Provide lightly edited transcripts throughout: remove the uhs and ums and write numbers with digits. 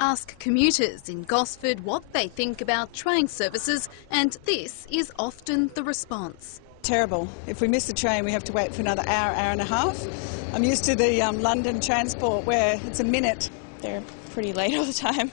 Ask commuters in Gosford what they think about train services, and this is often the response. Terrible. If we miss the train, we have to wait for another hour, hour and a half. I'm used to the London transport where it's a minute. They're pretty late all the time.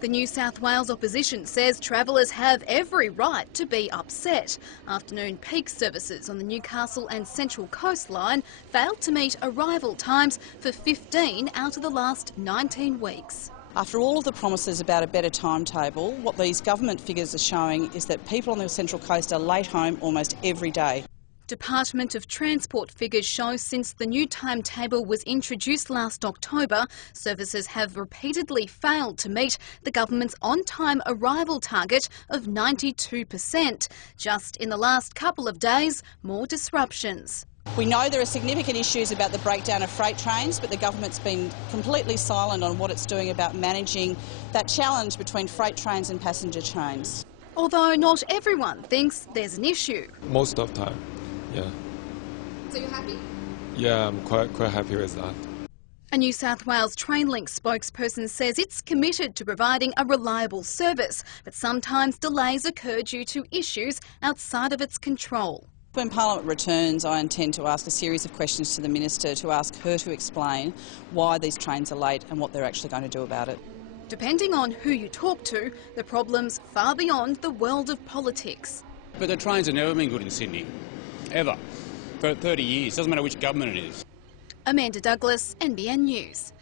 The New South Wales opposition says travellers have every right to be upset. Afternoon peak services on the Newcastle and Central Coast line failed to meet arrival times for 15 out of the last 19 weeks. After all of the promises about a better timetable, what these government figures are showing is that people on the Central Coast are late home almost every day. Department of Transport figures show since the new timetable was introduced last October, services have repeatedly failed to meet the government's on-time arrival target of 92%. Just in the last couple of days, more disruptions. We know there are significant issues about the breakdown of freight trains, but the government's been completely silent on what it's doing about managing that challenge between freight trains and passenger trains. Although not everyone thinks there's an issue. Most of the time, yeah. So you're happy? Yeah, I'm quite happy with that. A New South Wales TrainLink spokesperson says it's committed to providing a reliable service, but sometimes delays occur due to issues outside of its control. When Parliament returns, I intend to ask a series of questions to the Minister to ask her to explain why these trains are late and what they're actually going to do about it. Depending on who you talk to, the problem's far beyond the world of politics. But the trains have never been good in Sydney, ever, for 30 years. Doesn't matter which government it is. Amanda Douglas, NBN News.